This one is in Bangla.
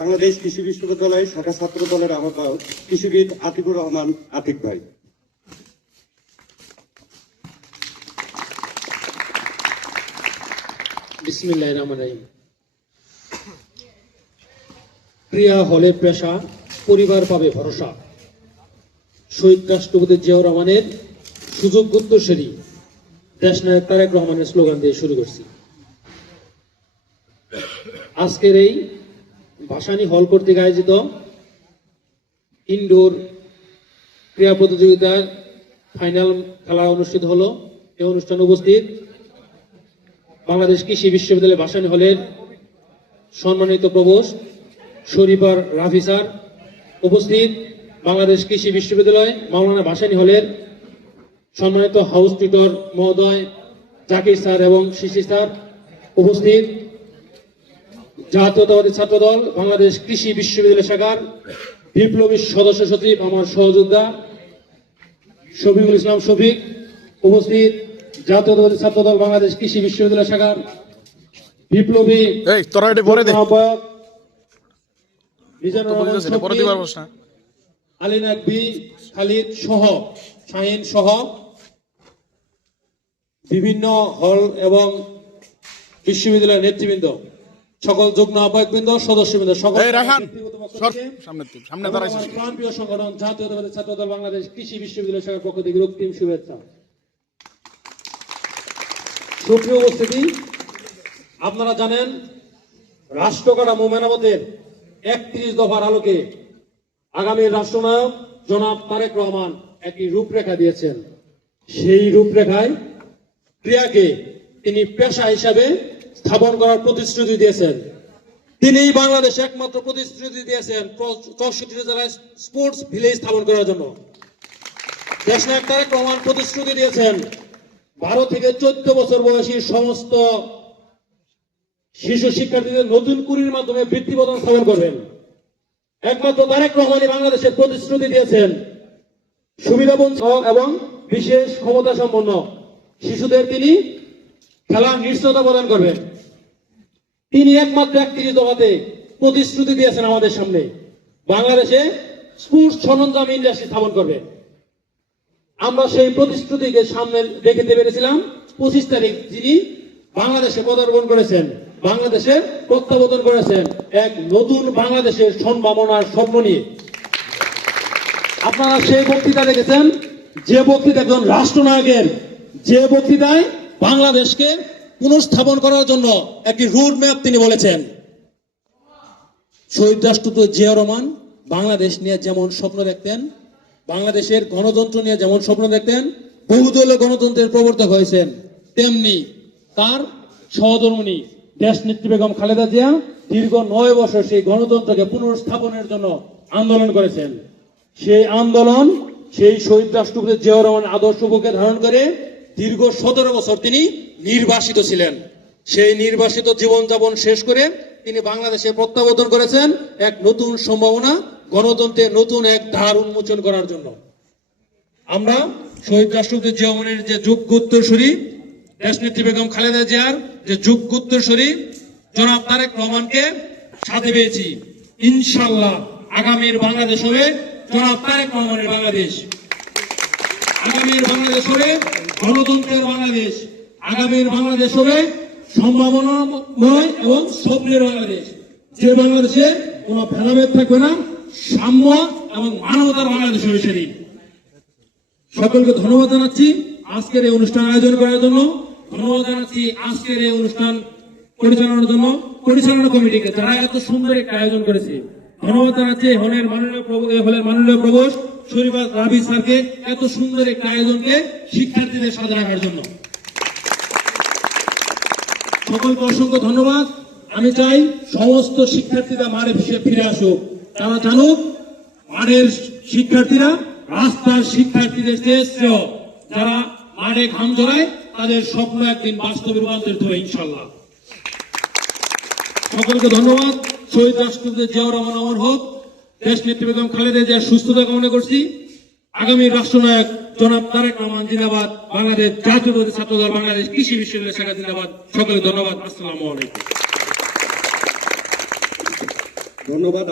বাংলাদেশ কৃষি বিশ্ববিদ্যালয় শাখা ছাত্র দলের আহ্বায়ক কৃষিবিদ আতিকুর রহমান আতিক ভাই। বিসমিল্লাহির রহমানির রহিম। ক্রিয়া হলে পেশা, পরিবার পাবে ভরসা। শহীদ রাষ্ট্রপতি জিয়াউর রহমানের সুযোগ্য উত্তরসূরি দেশনায়ক তারেক রহমানের স্লোগান দিয়ে শুরু করছি। আজকের এই ভাসানী হল কর্তৃক আয়োজিত ইনডোর ক্রীড়া প্রতিযোগিতার ফাইনাল খেলা অনুষ্ঠিত হলো। এই অনুষ্ঠানে উপস্থিত বাংলাদেশ কৃষি বিশ্ববিদ্যালয় ভাসানী হলের সম্মানিত প্রভোস্ট শরীফার রাফি স্যার, উপস্থিত বাংলাদেশ কৃষি বিশ্ববিদ্যালয় মাওলানা ভাসানী হলের সম্মানিত হাউস টিউটর মহোদয় জাকির স্যার এবং শিশির স্যার, উপস্থিত জাতীয়তাবাদী ছাত্রদল বাংলাদেশ কৃষি বিশ্ববিদ্যালয় শাখার বিপ্লবী সদস্য সচিব আমার সহযোদ্ধা শফিকুল ইসলাম শফিক, উপস্থিত জাতীয়তাবাদী ছাত্রদল বাংলাদেশ কৃষি বিশ্ববিদ্যালয় শাখার বিপ্লবী আহ্বায়ক মিজানুর রহমান, আলী নাকবি, খালিদ সহ শাহিন সহ বিভিন্ন হল এবং বিশ্ববিদ্যালয়ের নেতৃবৃন্দ, সকল যুগ্ম আহ্বায়কবৃন্দ, সদস্যবৃন্দ, সকল প্রাণপ্রিয় সংগঠন জাতীয়তাবাদী ছাত্রদল বাংলাদেশ কৃষি বিশ্ববিদ্যালয় শাখার পক্ষ থেকে রক্তিম শুভেচ্ছা। সুপ্রিয় উপস্থিতি, আপনারা জানেন রাষ্ট্র কাঠামো মেরামতের 31 দফার আলোকে আগামী রাষ্ট্রনায়ক জনাব তারেক রহমান একটি রূপরেখা দিয়েছেন। সেই রূপরেখায় ক্রীড়াকে তিনি পেশা হিসাবে স্থাপন করার প্রতিশ্রুতি দিয়েছেন। তিনি বাংলাদেশে একমাত্র প্রতিশ্রুতি দিয়েছেন 64 জেলায় স্পোর্টস ভিলেজ স্থাপন করার জন্য। দেশনায়ক তারেক রহমান প্রতিশ্রুতি দিয়েছেন 12 থেকে 14 বছর বয়সী সমস্ত শিশু শিক্ষার্থীদের নতুন কুড়ির মাধ্যমে বৃত্তি প্রদান স্থাপন করবেন। একমাত্র তারেক রহমানই বাংলাদেশের প্রতিশ্রুতি দিয়েছেন সুবিধাবঞ্চিত এবং বিশেষ ক্ষমতা সম্পন্ন শিশুদের তিনি খেলার নিশ্চয়তা প্রদান করবেন। তিনি একমাত্র 31 দফাতে প্রতিশ্রুতি দিয়েছেন আমাদের সামনে বাংলাদেশে স্পোর্টস সরঞ্জাম ইন্ডাস্ট্রি স্থাপন করবেন। আমরা সেই প্রতিশ্রুতিকে সামনে দেখতে পেরেছিলাম 25 তারিখ যিনি বাংলাদেশে পদার্পণ করেছেন, বাংলাদেশে প্রত্যাবর্তন করেছেন এক নতুন বাংলাদেশের সম্ভাবনার স্বপ্ন নিয়ে। আপনারা সেই বক্তৃতা দেখেছেন, যে বক্তৃতা একজন রাষ্ট্রনায়কের, যে বক্তৃতায় বাংলাদেশকে পুনঃস্থাপন করার জন্য একটি রোড ম্যাপ তিনি বলেছেন। শহীদ রাষ্ট্রপতি জিয়াউর রহমান বাংলাদেশ নিয়ে যেমন স্বপ্ন দেখতেন, বাংলাদেশের গণতন্ত্র নিয়ে যেমন স্বপ্ন দেখতেন, বহুদলীয় গণতন্ত্রের প্রবর্তক হয়েছেন, তেমনি তার সহধর্মিণী দেশনেত্রী বেগম খালেদা জিয়া দীর্ঘ 9 বছর সেই গণতন্ত্রকে পুনঃস্থাপনের জন্য আন্দোলন করেছেন। সেই আন্দোলন, সেই শহীদ রাষ্ট্রপতি জিয়াউর রহমানের আদর্শ বুকে ধারণ করে দীর্ঘ 17 বছর তিনি নির্বাসিত ছিলেন। সেই নির্বাসিত জীবনযাপন শেষ করে তিনি বাংলাদেশে প্রত্যাবর্তন করেছেন এক নতুন সম্ভাবনা, গণতন্ত্রের নতুন এক ধার উন্মোচন করার জন্য। আমরা শহীদ রাষ্ট্রপতি জিয়াউর রহমানের যে যোগ্য উত্তরসূরি দেশনেত্রী বেগম খালেদা জিয়ার যে যোগ্য উত্তরসূরি জনাব তারেক রহমানকে সাথে পেয়েছি। ইনশাআল্লাহ আগামীর বাংলাদেশ হবে জনাব তারেক রহমানের বাংলাদেশ। আগামীর বাংলাদেশ হবে গণতন্ত্রের বাংলাদেশ। আগামীর বাংলাদেশ হবে সম্ভাবনাময় এবং স্বপ্নের বাংলাদেশ, যে বাংলাদেশে কোনো ভেদাভেদ থাকবে না, সাম্য এবং মানবতার বাংলাদেশ হবে সেটি। সকলকে ধন্যবাদ জানাচ্ছি আজকের এই অনুষ্ঠান আয়োজন করার জন্য। ধন্যবাদ জানাচ্ছি আজকের এই অনুষ্ঠান পরিচালনার জন্য পরিচালনা কমিটিকে, যারা এত সুন্দর একটা আয়োজন করেছে। ধন্যবাদ জানাচ্ছি হলের মাননীয় প্রভোস্ট শরীফার রাফি স্যারকে এত সুন্দর একটা আয়োজনকে শিক্ষার্থীদের সাথে রাখার জন্য। সকলকে অসংখ্য ধন্যবাদ। আমি চাই সমস্ত শিক্ষার্থীরা মাঠে ফিরে আসুক। তারা জানুক মাঠের শিক্ষার্থীরা রাস্তার শিক্ষার্থীদের চেয়ে শ্রেয়। যারা মাঠে ঘাম ঝরায় তাদের স্বপ্ন একদিন বাস্তবে রূপান্তরিত হবে ইনশাআল্লাহ। সকলকে ধন্যবাদ। শহীদ রাষ্ট্রপতি জিয়াউর রহমান অমর হোক। দেশনেত্রী বেগম খালেদা জিয়ার সুস্থতা কামনা করছি। আগামী রাষ্ট্রনায়ক জনাব তারেক রহমান জিন্দাবাদ। বাংলাদেশ জাতীয়তাবাদী ছাত্রদল বাংলাদেশ কৃষি বিশ্ববিদ্যালয় শাখা জিন্দাবাদ। সকলে ধন্যবাদ। আসসালামু আলাইকুম। ধন্যবাদ।